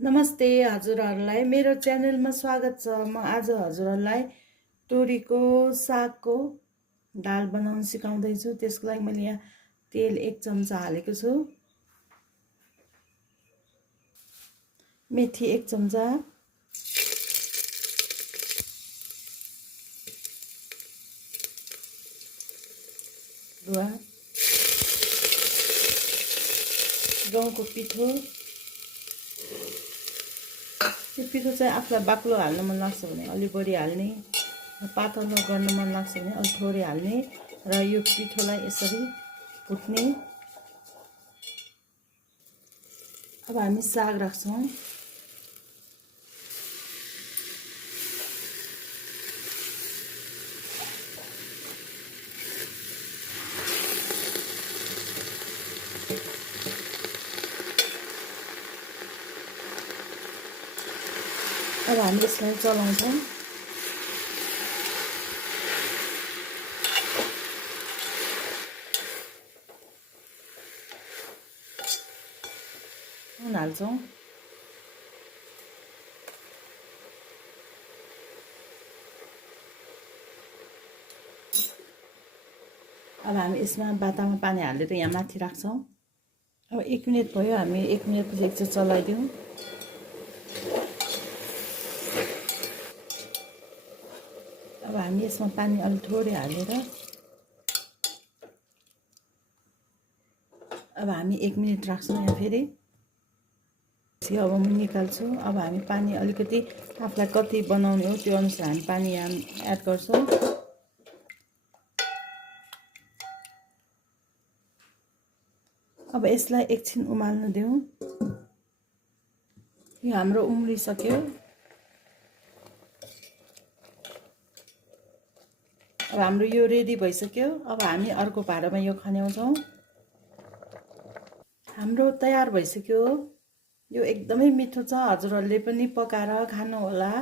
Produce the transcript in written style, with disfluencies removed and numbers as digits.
नमस्ते हजुरहरूलाई मेरो च्यानलमा स्वागत छ। म आज हजुरहरूलाई तोरीको सागको दाल बनाउन सिकाउँदै छु। त्यसको लागि मैले यहाँ तेल 1 चम्चा हालेको छु, मेथी 1 चम्चा, गुवा, गहुँको पिठो। यो पिठो चाहिँ आफूलाई बाक्लो हाल्न मन लाग्छ भने अलि बढी हाल्ने, पातलो गर्न मन लाग्छ भने अलि थोरै हाल्ने र यो पिठोलाई यसरी फुट्ने। अब हामी साग राख्छौँ। अब हामी यसलाई चलाउँछौँ। नुन हाल्छौँ। अब हामी यसमा बातामा पानी हालेर यहाँ माथि राख्छौँ। अब 1 मिनट भयो, हामी 1 मिनटपछि एकचोटि चलाइदिउँ। अब हामी यसमा पानी अलि थोरै हालेर अब हामी 1 मिनट राख्छौँ यहाँ फेरि। अब म निकाल्छु। अब हामी पानी अलिकति आफूलाई कति बनाउने हो त्यो अनुसार हामी पानी यहाँ एड गर्छौँ। अब यसलाई एकछिन उमाल्न दिउँ। यो हाम्रो उम्लिसक्यो। अब हाम्रो यो रेडी भइसक्यो। अब हामी अर्को भाँडामा यो खन्याउँछौँ। हाम्रो तयार भइसक्यो। यो एकदमै मिठो छ। हजुरहरूले पनि पकाएर खानुहोला।